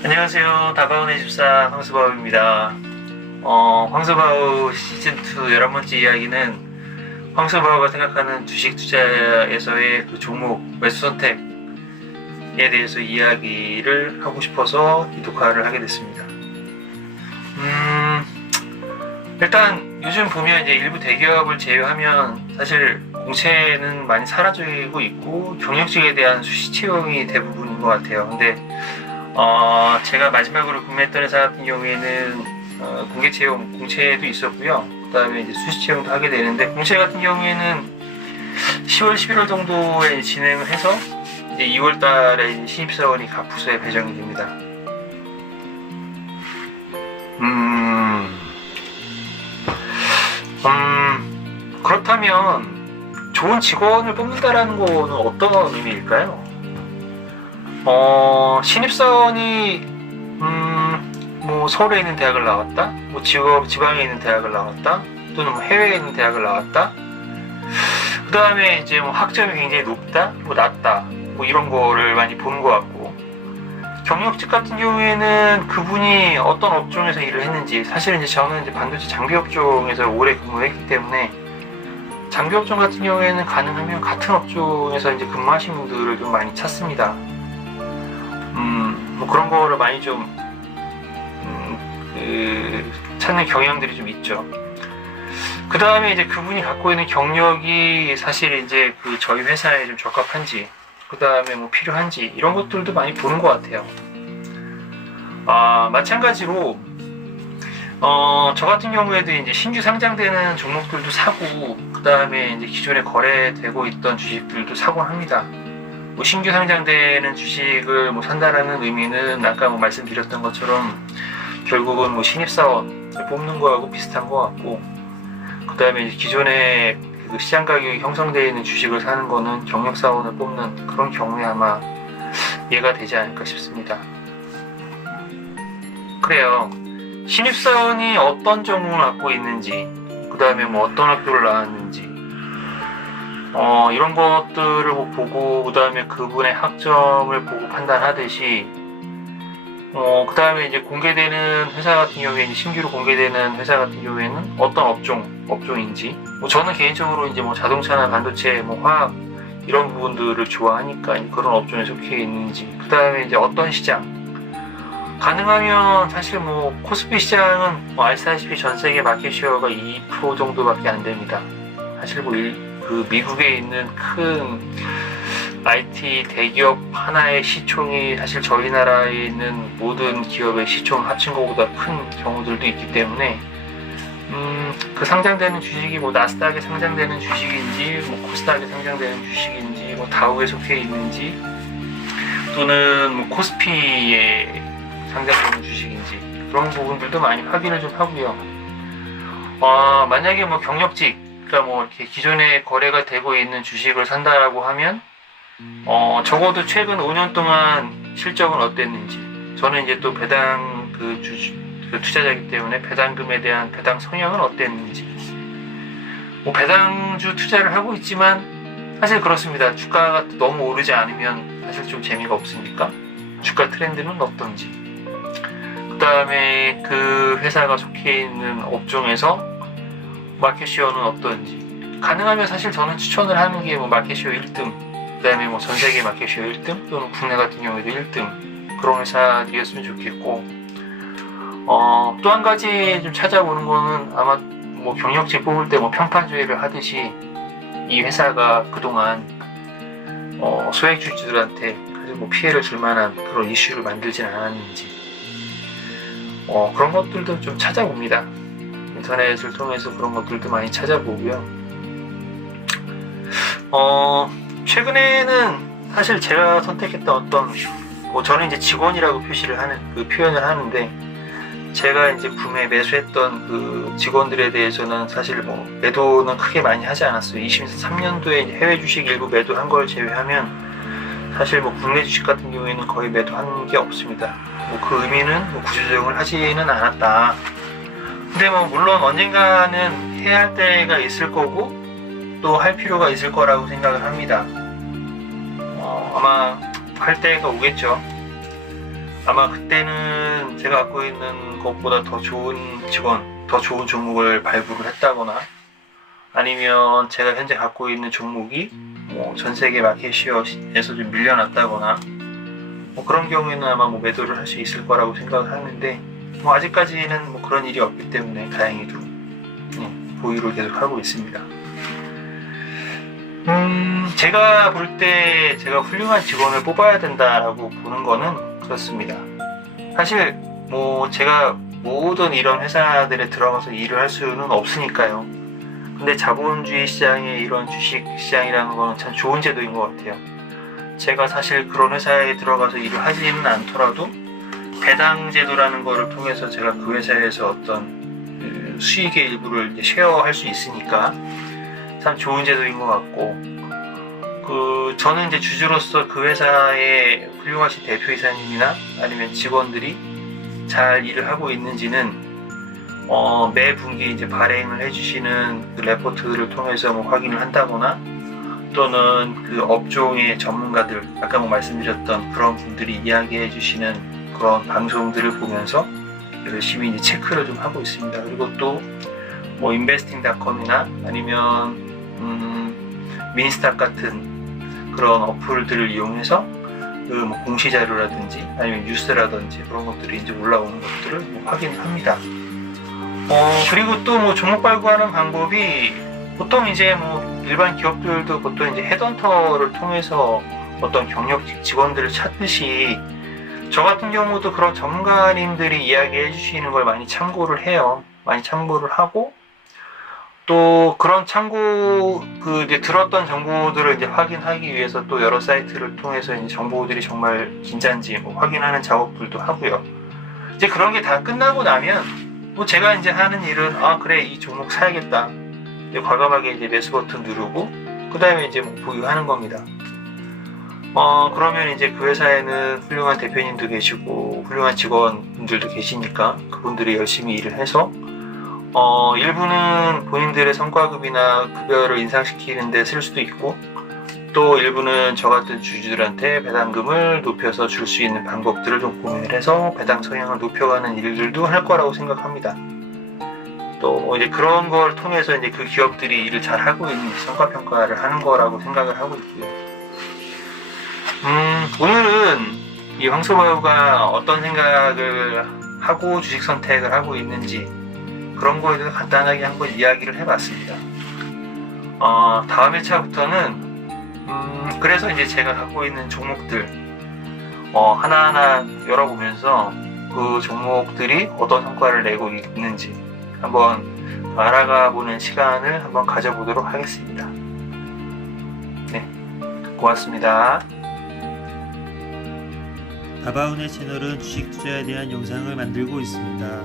안녕하세요. 다바오의 집사 황수바오입니다. 황수바오 시즌2 11번째 이야기는 황수바오가 생각하는 주식 투자에서의 그 종목 매수 선택에 대해서 이야기를 하고 싶어서 이 녹화를 하게 됐습니다. 일단 요즘 보면 이제 일부 대기업을 제외하면 사실 공채는 많이 사라지고 있고 경력직에 대한 수시 채용이 대부분인 것 같아요. 근데 제가 마지막으로 근무했던 회사 같은 경우에는 공개 채용, 공채도 있었고요. 그 다음에 이제 수시 채용도 하게 되는데, 공채 같은 경우에는 10월, 11월 정도에 진행을 해서 이제 2월 달에 신입사원이 각 부서에 배정이 됩니다. 그렇다면 좋은 직원을 뽑는다라는 거는 어떤 의미일까요? 신입사원이 뭐 서울에 있는 대학을 나왔다, 뭐 지방에 있는 대학을 나왔다, 또는 뭐 해외에 있는 대학을 나왔다, 그 다음에 이제 뭐 학점이 굉장히 높다, 뭐 낮다, 뭐 이런 거를 많이 보는 것 같고, 경력직 같은 경우에는 그분이 어떤 업종에서 일을 했는지, 사실 이제 저는 이제 반도체 장비 업종에서 오래 근무했기 때문에 장비 업종 같은 경우에는 가능하면 같은 업종에서 이제 근무하신 분들을 좀 많이 찾습니다. 뭐 그런 거를 많이 좀 찾는 경향들이 좀 있죠. 그 다음에 이제 그분이 갖고 있는 경력이 사실 이제 저희 회사에 좀 적합한지, 그 다음에 뭐 필요한지, 이런 것들도 많이 보는 것 같아요. 마찬가지로 저 같은 경우에도 이제 신규 상장되는 종목들도 사고, 그 다음에 이제 기존에 거래되고 있던 주식들도 사곤 합니다. 뭐 신규 상장되는 주식을 뭐 산다라는 의미는 아까 뭐 말씀드렸던 것처럼 결국은 뭐 신입사원을 뽑는 거하고 비슷한 것 같고, 그 다음에 이제 기존에 그 시장 가격이 형성되어 있는 주식을 사는 거는 경력사원을 뽑는 그런 경우에 아마 이해가 되지 않을까 싶습니다. 그래요. 신입사원이 어떤 전공을 갖고 있는지, 그 다음에 뭐 어떤 학교를 나왔는지, 이런 것들을 보고, 그 다음에 그분의 학점을 보고 판단하듯이, 그 다음에 이제 공개되는 회사 같은 경우에는, 신규로 공개되는 회사 같은 경우에는 어떤 업종인지, 뭐 저는 개인적으로 이제 뭐 자동차나 반도체, 뭐 화학, 이런 부분들을 좋아하니까 그런 업종에 속해 있는지, 그 다음에 이제 어떤 시장, 가능하면 사실 뭐 코스피 시장은 뭐 아시다시피 전 세계 마켓시어가 2% 정도밖에 안 됩니다. 사실 뭐 미국에 있는 큰 IT 대기업 하나의 시총이 사실 저희 나라에 있는 모든 기업의 시총 합친 것보다 큰 경우들도 있기 때문에 그 상장되는 주식이 뭐 나스닥에 상장되는 주식인지, 뭐 코스닥에 상장되는 주식인지, 뭐 다우에 속해 있는지, 또는 뭐 코스피에 상장되는 주식인지, 그런 부분들도 많이 확인을 좀 하고요. 만약에 뭐 경력직, 그러니까 뭐 이렇게 기존에 거래가 되고 있는 주식을 산다라고 하면 적어도 최근 5년 동안 실적은 어땠는지, 저는 이제 또 배당 투자자이기 때문에 배당금에 대한 배당 성향은 어땠는지, 뭐 배당주 투자를 하고 있지만 사실 그렇습니다. 주가가 너무 오르지 않으면 사실 좀 재미가 없으니까 주가 트렌드는 어떤지, 그 다음에 그 회사가 속해 있는 업종에서 마켓시어는 어떤지, 가능하면 사실 저는 추천을 하는 게 뭐 마켓시어 1등, 그 다음에 뭐 전세계 마켓시어 1등, 또는 국내 같은 경우에도 1등, 그런 회사들이었으면 좋겠고, 또 한 가지 좀 찾아보는 거는 아마 뭐 경력직 뽑을 때 뭐 평판조회를 하듯이 이 회사가 그동안 소액주주들한테 뭐 피해를 줄 만한 그런 이슈를 만들진 않았는지, 그런 것들도 좀 찾아봅니다. 인터넷을 통해서 그런 것들도 많이 찾아보고요. 최근에는 사실 제가 선택했던 뭐 저는 이제 직원이라고 표현을 하는데, 제가 이제 매수했던 그 직원들에 대해서는 사실 뭐 매도는 크게 많이 하지 않았어요. 23년도에 해외 주식 일부 매도한 걸 제외하면 사실 뭐 국내 주식 같은 경우에는 거의 매도한 게 없습니다. 뭐 그 의미는 뭐 구조조정을 하지는 않았다. 근데 뭐 물론 언젠가는 해야 할 때가 있을 거고 또 할 필요가 있을 거라고 생각을 합니다. 아마 할 때가 오겠죠. 아마 그때는 제가 갖고 있는 것보다 더 좋은 직원, 더 좋은 종목을 발굴을 했다거나 아니면 제가 현재 갖고 있는 종목이 뭐 전 세계 마켓시어에서 좀 밀려났다거나 뭐 그런 경우에는 아마 뭐 매도를 할 수 있을 거라고 생각을 하는데 뭐 아직까지는 뭐 그런 일이 없기 때문에 다행히도 보유를 계속 하고 있습니다. 제가 볼 때 제가 훌륭한 직원을 뽑아야 된다라고 보는 거는 그렇습니다. 사실 뭐 제가 모든 이런 회사들에 들어가서 일을 할 수는 없으니까요. 근데 자본주의 시장의 이런 주식 시장이라는 거는 참 좋은 제도인 것 같아요. 제가 사실 그런 회사에 들어가서 일을 하지는 않더라도 배당 제도라는 거를 통해서 제가 그 회사에서 어떤 수익의 일부를 이제 쉐어할 수 있으니까 참 좋은 제도인 것 같고, 저는 이제 주주로서 그 회사의 훌륭하신 대표이사님이나 아니면 직원들이 잘 일을 하고 있는지는 매 분기 이제 발행을 해주시는 그 레포트를 통해서 뭐 확인을 한다거나 또는 그 업종의 전문가들, 아까 뭐 말씀드렸던 그런 분들이 이야기해 주시는 그런 방송들을 보면서 열심히 이제 체크를 좀 하고 있습니다. 그리고 또 뭐 investing.com이나 아니면 민스탁 같은 그런 어플들을 이용해서 그 뭐 공시 자료라든지 아니면 뉴스라든지 그런 것들이 이제 올라오는 것들을 뭐 확인합니다. 그리고 또 뭐 종목 발굴하는 방법이 보통 이제 뭐 일반 기업들도 보통 이제 헤드헌터를 통해서 어떤 경력 직원들을 찾듯이 저 같은 경우도 그런 전문가님들이 이야기해 주시는 걸 많이 참고를 해요. 많이 참고를 하고 또 그런 참고 이제 들었던 정보들을 이제 확인하기 위해서 또 여러 사이트를 통해서 이제 정보들이 정말 진짠지 뭐 확인하는 작업들도 하고요. 이제 그런 게 다 끝나고 나면 뭐 제가 이제 하는 일은 그래 이 종목 사야겠다. 이제 과감하게 이제 매수 버튼 누르고 그 다음에 이제 뭐 보유하는 겁니다. 그러면 이제 그 회사에는 훌륭한 대표님도 계시고 훌륭한 직원분들도 계시니까 그분들이 열심히 일을 해서 일부는 본인들의 성과급이나 급여를 인상시키는 데 쓸 수도 있고 또 일부는 저 같은 주주들한테 배당금을 높여서 줄 수 있는 방법들을 좀 고민을 해서 배당 성향을 높여가는 일들도 할 거라고 생각합니다. 또 이제 그런 걸 통해서 이제 그 기업들이 일을 잘 하고 있는지 성과평가를 하는 거라고 생각을 하고 있고요. 오늘은 이 황소바이오가 어떤 생각을 하고 주식 선택을 하고 있는지 그런 거에 대해서 간단하게 한번 이야기를 해봤습니다. 다음 회차부터는 그래서 이제 제가 갖고 있는 종목들 하나하나 열어보면서 그 종목들이 어떤 성과를 내고 있는지 한번 알아가 보는 시간을 한번 가져보도록 하겠습니다. 네, 고맙습니다. 다바운의 채널은 주식 투자에 대한 영상을 만들고 있습니다.